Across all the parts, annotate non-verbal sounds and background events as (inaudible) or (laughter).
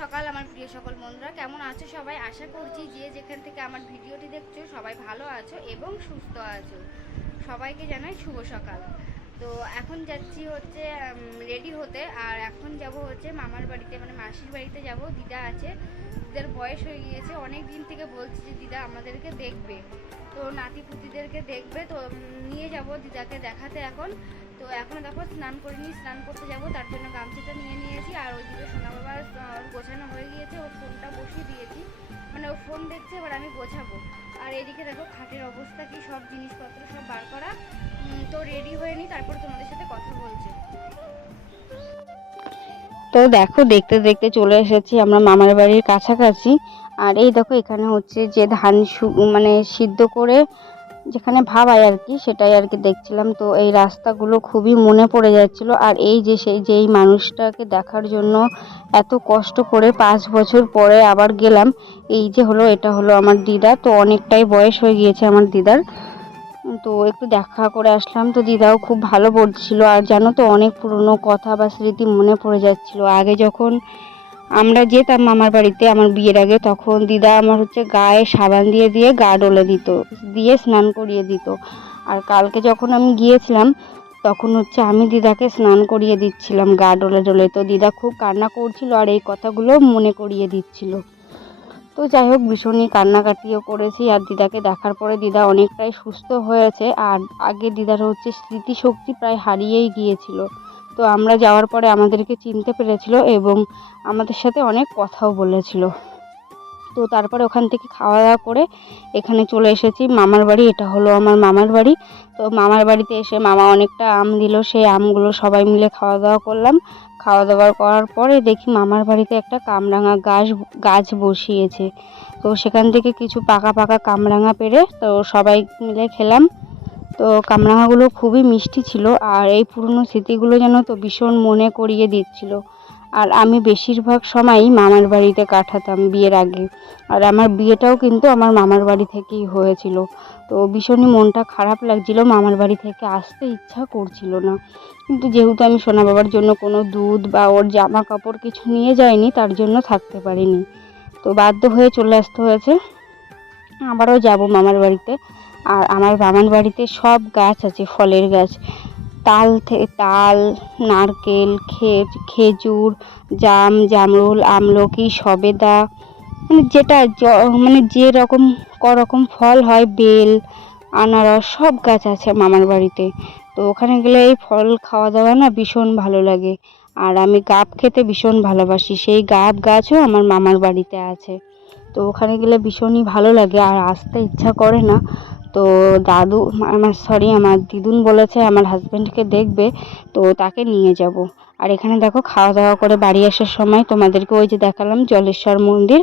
সকাল, আমার প্রিয় সকল বন্ধুরা, কেমন আছো সবাই? আশা করছি যে যেখান থেকে আমার ভিডিওটি দেখছ, সবাই ভালো আছো এবং সুস্থ আছো। সবাইকে জানাই শুভ সকাল। তো এখন যাচ্ছি হচ্ছে রেডি হতে। আর এখন যাব হচ্ছে মামার বাড়িতে মানে মাসির বাড়িতে যাব। দিদা আছে। দিদার বয়স হয়ে গিয়েছে। অনেক দিন থেকে বলছি যে দিদা আমাদেরকে দেখবে। তো নাতি পুতিদেরকে দেখবে। তো নিয়ে যাব দিদাকে দেখাতে এখন। তো এখন দেখো স্নান করিনি, স্নান করতে যাব, তার জন্য গামছাটা নিয়ে নিয়েছি, আর ওইদিকে সোনা বাবা গোছানো হয়ে গিয়েছে, ওর ফোনটা বসিয়ে দিয়েছি। মানে ও ফোন দেখছে, এবার আমি গোছাবো। আর এদিকে দেখো খাটের অবস্থা কি, সব জিনিসপত্র সব বার করা। তো রেডি হয়ে নি, তারপর তোমাদের সাথে কথা বলছি। তো দেখো, দেখতে দেখতে চলে এসেছি আমরা মামার বাড়ির কাছাকাছি। আর এই দেখো, এখানে হচ্ছে যে ধান মানে সিদ্ধ করে যেখানে ভাবায় আর কি, সেটাই আর কি দেখছিলাম। তো এই রাস্তাগুলো খুবই মনে পড়ে যাচ্ছিল। আর এই যে সেই যে এই মানুষটাকে দেখার জন্য এত কষ্ট করে পাঁচ বছর পরে আবার গেলাম, এই যে হলো, এটা হলো আমার দিদা। তো অনেকটাই বয়স হয়ে গিয়েছে আমার দিদার। তো একটু দেখা করে আসলাম। তো দিদাও খুব ভালো বলছিল। আর জানো তো, অনেক পুরনো কথা বা স্মৃতি মনে পড়ে যাচ্ছিল। আগে যখন আমরা যেতাম মামার বাড়িতে আমার বিয়ের আগে, তখন দিদা আমার হচ্ছে গায়ে সাবান দিয়ে দিয়ে গা ডলে দিত, দিয়ে স্নান করিয়ে দিত। আর কালকে যখন আমি গিয়েছিলাম, তখন হচ্ছে আমি দিদাকে স্নান করিয়ে দিচ্ছিলাম গা ডলে ডলে। তো দিদা খুব কান্না করছিল আর এই কথাগুলো মনে করিয়ে দিচ্ছিল। তো যাই হোক, ভীষণই কান্নাকাটিও করেছি আর দিদাকে দেখার পরে দিদা অনেকটাই সুস্থ হয়েছে। আর আগে দিদার হচ্ছে স্মৃতিশক্তি প্রায় হারিয়েই গিয়েছিল। তো আমরা যাওয়ার পরে আমাদেরকে চিনতে পেরেছিল এবং আমাদের সাথে অনেক কথাও বলেছিল। তো তারপরে ওখান থেকে খাওয়া দাওয়া করে এখানে চলে এসেছি। মামার বাড়ি, এটা হলো আমার মামার বাড়ি। তো মামার বাড়িতে এসে মামা অনেকটা আম দিল, সেই আমগুলো সবাই মিলে খাওয়া দাওয়া করলাম। খাওয়া দাওয়া করার পরে দেখি মামার বাড়িতে একটা কামরাঙা গাছ গাছ বসিয়েছে। তো সেখান থেকে কিছু পাকা পাকা কামরাঙা পেরে তো সবাই মিলে খেলাম। তো কামরাঙাগুলো খুবই মিষ্টি ছিল আর এই পুরনো স্মৃতিগুলো যেন তো ভীষণ মনে করিয়ে দিচ্ছিল। আর আমি বেশিরভাগ সময়ই মামার বাড়িতে কাটাতাম বিয়ের আগে। আর আমার বিয়েটাও কিন্তু আমার মামার বাড়ি থেকেই হয়েছিল। তো ভীষণই মনটা খারাপ লাগছিল মামার বাড়ি থেকে আসতে ইচ্ছা করছিল না। কিন্তু যেহেতু আমি সোনা বাবার জন্য কোনো দুধ বা ওর জামা কাপড় কিছু নিয়ে যাইনি, তার জন্য থাকতে পারিনি। তো বাধ্য হয়ে চলে আসতে হয়েছে। আবারও যাব মামার বাড়িতে। আর আমার মামার বাড়িতে সব গাছ আছে, ফলের গাছ। তাল থেকে তাল, নারকেল খেজুর, জাম, জামরুল, আমলকি, সবেদা মানে যেটা মানে যে রকম রকম ফল হয়, বেল, আনারস, সব গাছ আছে মামার বাড়িতে। তো ওখানে গেলে এই ফল খাওয়া দাওয়া না ভীষণ ভালো লাগে। আর আমি গাব খেতে ভীষণ ভালোবাসি, সেই গাব গাছও আমার মামার বাড়িতে আছে। তো ওখানে গেলে ভীষণই ভালো লাগে, আর আসতে ইচ্ছা করে না। তো দাদু, আমার সরি আমার দিদুন বলেছে আমার হাজব্যান্ডকে দেখবে, তো তাকে নিয়ে যাব। আর এখানে দেখো খাওয়া দাওয়া করে বাড়ি আসার সময় তোমাদেরকে ওই যে দেখালাম জলেশ্বর মন্দির,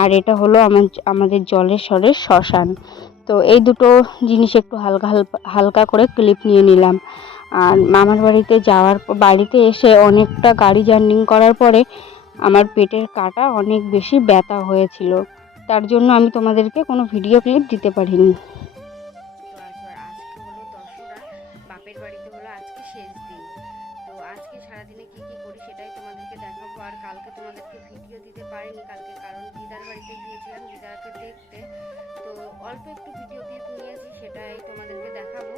আর এটা হলো আমার, আমাদের জলেশ্বরের শ্মশান। তো এই দুটো জিনিস একটু হালকা হালকা হালকা করে ক্লিপ নিয়ে নিলাম। আর মামার বাড়িতে যাওয়ার বাড়িতে এসে অনেকটা গাড়ি জার্নিং করার পরে আমার পেটের কাটা অনেক বেশি ব্যথা হয়েছিল। তার জন্য আমি তোমাদেরকে কোনো ভিডিও ক্লিপ দিতে পারিনি। আজকে সারাদিনে কি কি করি সেটাই তোমাদেরকে দেখাবো। আর কালকে তোমাদেরকে ভিডিও দিতে পারিনি, কালকে কারণ দিদার বাড়িতে গিয়েছিলাম দিদাকে দেখতে। তো অল্প একটু ভিডিও ক্লিপ নিয়েছি সেটাই তোমাদেরকে দেখাবো।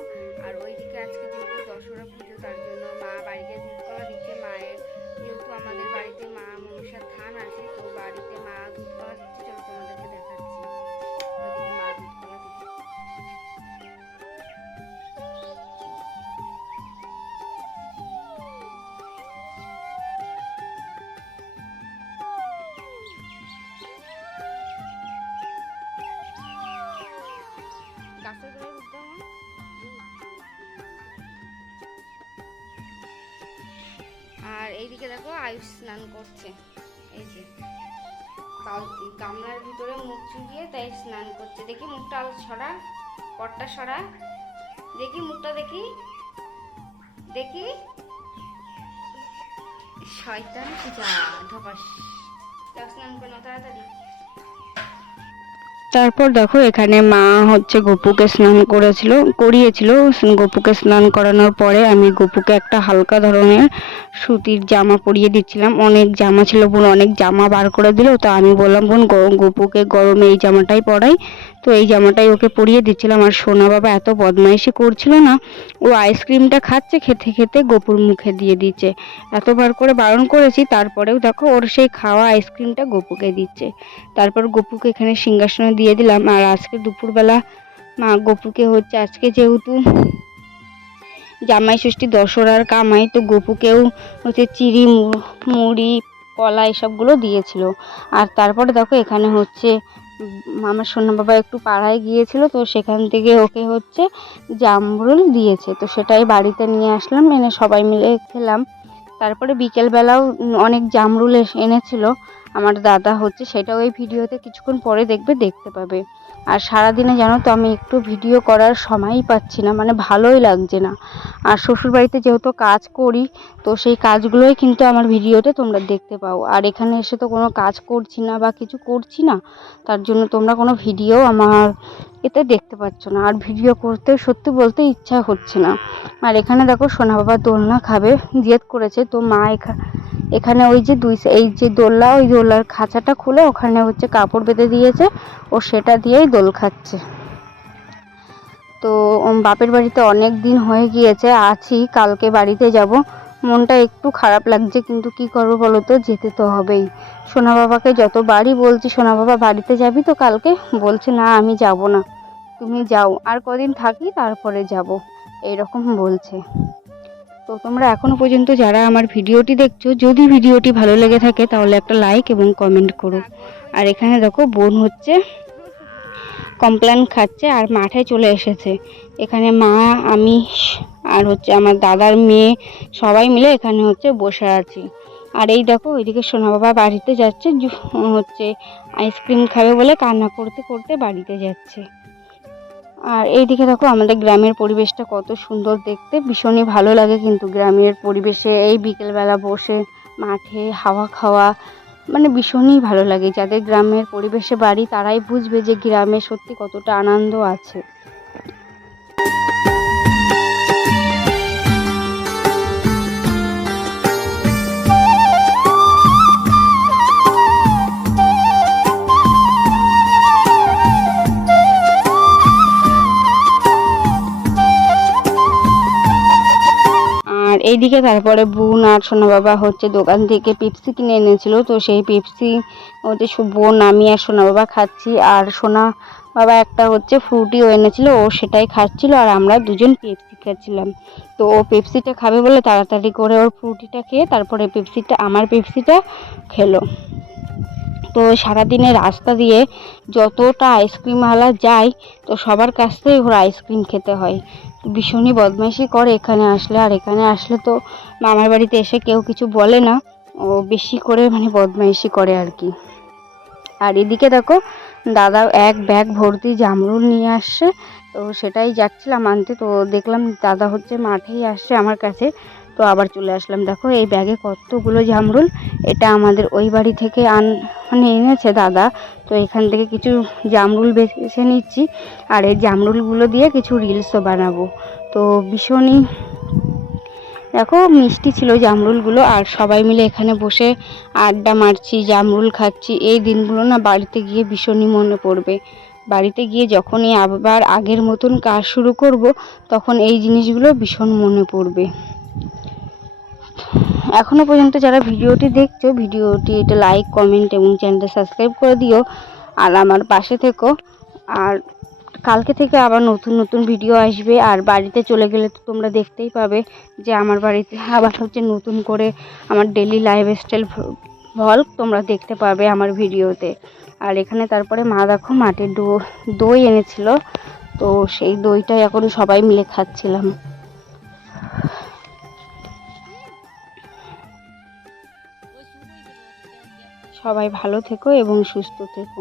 আর ওইদিকে আজকে যেহেতু দশরা পুজো, তার জন্য মা বাড়িতে কলা দিচ্ছে, মায়ের যেহেতু আমাদের এইদিকে দেখো আয়ুষ স্নান করছে। এই যে গামলার ভিতরে মুখ চুবিয়ে তাই স্নান করছে। দেখি মুখটা সরা পটটা সরা দেখি মুখটা দেখি দেখি। শয়তান, যা যাও স্নান করে তাড়াতাড়ি। তারপর দেখো এখানে মা হচ্ছে গপুকে স্নান করেছিল, করিয়েছিল। গপুকে স্নান করানোর পরে আমি গপুকে একটা হালকা ধরনের সুতির জামা পরিয়ে দিচ্ছিলাম। অনেক জামা ছিল বোন, অনেক জামা বার করে দিল। তো আমি বললাম, বোন গপুকে গরমে এই জামাটাই পরাই। তো এই জামাটাই ওকে পরিয়ে দিচ্ছিলাম। আর সোনা বাবা এত বদমাইশি করছিল না, ও আইসক্রিমটা খাচ্ছে, খেতে খেতে গপুর মুখে দিয়ে দিচ্ছে। এতবার করে বারণ করেছি, তারপরেও দেখো ওর সেই খাওয়া আইসক্রিমটা গপুকে দিচ্ছে। তারপর গপুকে এখানে সিংহাসনে দিয়ে দিলাম। আর আজকে দুপুরবেলা মা গপুকে হচ্ছে, আজকে যেহেতু জামাই ষষ্ঠী দশরার কামাই, তো গপুকেও হচ্ছে চিড়ি মুড়ি, কলা এসবগুলো দিয়েছিল। আর তারপরে দেখো এখানে হচ্ছে আমার সোনা বাবা একটু পাড়ায় গিয়েছিল, তো সেখান থেকে ওকে হচ্ছে জামরুল দিয়েছে। তো সেটাই বাড়িতে নিয়ে আসলাম, এনে সবাই মিলে খেলাম। তারপরে বিকেলবেলাও অনেক জামরুল এনেছিল। আমার দাদা হচ্ছে সেটাও ওই ভিডিওতে কিছুক্ষণ পরে দেখবে, দেখতে পাবে। আর সারাদিনে জানো তো আমি একটু ভিডিও করার সময়ই পাচ্ছি না মানে ভালোই লাগছে না। আর শ্বশুরবাড়িতে যেহেতু কাজ করি, তো সেই কাজগুলোই কিন্তু আমার ভিডিওতে তোমরা দেখতে পাও। আর এখানে এসে তো কোনো কাজ করছি না বা কিছু করছি না, তার জন্য তোমরা কোনো ভিডিও আমার এতে দেখতে পাচ্ছ না। আর ভিডিও করতে, সত্যি বলতে ইচ্ছা হচ্ছে না। আর এখানে দেখো সোনা বাবা দোলনা খাবে জেদ করেছে। তো মা এখানে ওই যে দুই এই যে দোলনা, ওই দোলনার খাঁচাটা খুলে ওখানে হচ্ছে কাপড় বেঁধে দিয়েছে। ও সেটা দিয়েই দোল খাচ্ছে। তো বাপের বাড়িতে অনেক দিন হয়ে গিয়েছে। আছি, কালকে বাড়িতে যাব। মনটা একটু খারাপ লাগছে, কিন্তু কি করব বলো তো যেতে তো হবেই। সোনা বাবাকে যতবারই বলছি, সোনা বাবা বাড়িতে যাবি তো কালকে? বলছে, না, আমি যাব না। তুমি যাও, আর কদিন থাকি, তারপরে যাব। এইরকম বলছে। তো তোমরা এখনও পর্যন্ত যারা আমার ভিডিওটি দেখছ, যদি ভিডিওটি ভালো লেগে থাকে, তাহলে একটা লাইক এবং কমেন্ট করো। আর এখানে দেখো, বোন হচ্ছে কমপ্লেন খাচ্ছে আর মাঠে চলে এসেছে। এখানে মা, আমি আর হচ্ছে আমার দাদার মেয়ে সবাই মিলে এখানে হচ্ছে বসে আছি। আর এই দেখো, ওইদিকে সোনা বাবা বাড়িতে যাচ্ছে হচ্ছে আইসক্রিম খাবে বলে কান্না করতে করতে বাড়িতে যাচ্ছে। আর এইদিকে দেখো, আমাদের গ্রামের পরিবেশটা কত সুন্দর দেখতে, ভীষণই ভালো লাগে কিন্তু গ্রামের পরিবেশে এই বিকেলবেলা বসে মাঠে হাওয়া খাওয়া মানে ভীষণই ভালো লাগে। যাদের গ্রামের পরিবেশে বাড়ি, তারাই বুঝবে যে গ্রামে সত্যি কতটা আনন্দ আছে। এইদিকে তারপরে বোন আর সোনা বাবা হচ্ছে দোকান থেকে পেপসি কিনে এনেছিল। তো সেই পেপসি হচ্ছে বোন, আমি আর সোনা বাবা খাচ্ছি। আর সোনা বাবা একটা হচ্ছে ফ্রুটিও এনেছিল, ও সেটাই খাচ্ছিল আর আমরা দুজন পেপসি খাচ্ছিলাম তো ও পেপসিটা খাবে বলে তাড়াতাড়ি করে ওর ফ্রুটিটা খেয়ে তারপরে পেপসিটা আমার পেপসিটা খেলো। তো সারাদিনে রাস্তা দিয়ে যতটা আইসক্রিমওয়ালা যায়, তো সবার কাছ থেকে ওর আইসক্রিম খেতে হয়। ভীষণই বদমাইশি করে এখানে আসলে, আর এখানে আসলে তো মামার বাড়িতে এসে কেউ কিছু বলে না। ও বেশি করে মানে বদমাইশি করে আর কি। আর এদিকে দেখো দাদা এক ব্যাগ ভর্তি জামরুল নিয়ে আসছে। তো সেটাই যাচ্ছিলাম আনতে, তো দেখলাম দাদা হচ্ছে মাঠেই আসছে আমার কাছে। তো আবার চলে আসলাম। দেখো, এই ব্যাগে কতগুলো জামরুল। এটা আমাদের ওই বাড়ি থেকে আন মানে এনেছে দাদা। তো এখান থেকে কিছু জামরুল বেছে নিচ্ছি। আর এই জামরুলগুলো দিয়ে কিছু রিলসও বানাবো। তো ভীষণই, দেখো, মিষ্টি ছিল জামরুলগুলো। আর সবাই মিলে এখানে বসে আড্ডা মারছি, জামরুল খাচ্ছি। এই দিনগুলো না বাড়িতে গিয়ে ভীষণই মনে পড়বে। বাড়িতে গিয়ে যখনই আবার আগের মতন কাজ শুরু করব, তখন এই জিনিসগুলো ভীষণ মনে পড়বে। এখনও পর্যন্ত যারা ভিডিওটি দেখছ, ভিডিওটি এটা লাইক কমেন্ট এবং চ্যানেলটা সাবস্ক্রাইব করে দিও আর আমার পাশে থেকো। আর কালকে থেকে আবার নতুন নতুন ভিডিও আসবে। আর বাড়িতে চলে গেলে তো তোমরা দেখতেই পাবে যে আমার বাড়িতে (laughs) আবার হচ্ছে নতুন করে আমার ডেলি লাইফস্টাইল ভল তোমরা দেখতে পাবে আমার ভিডিওতে আর এখানে তারপরে মা দেখো মাটির দই এনেছিল। তো সেই দইটাই এখন সবাই মিলে খাচ্ছিলাম। সবাই ভালো থেকো এবং সুস্থ থেকো।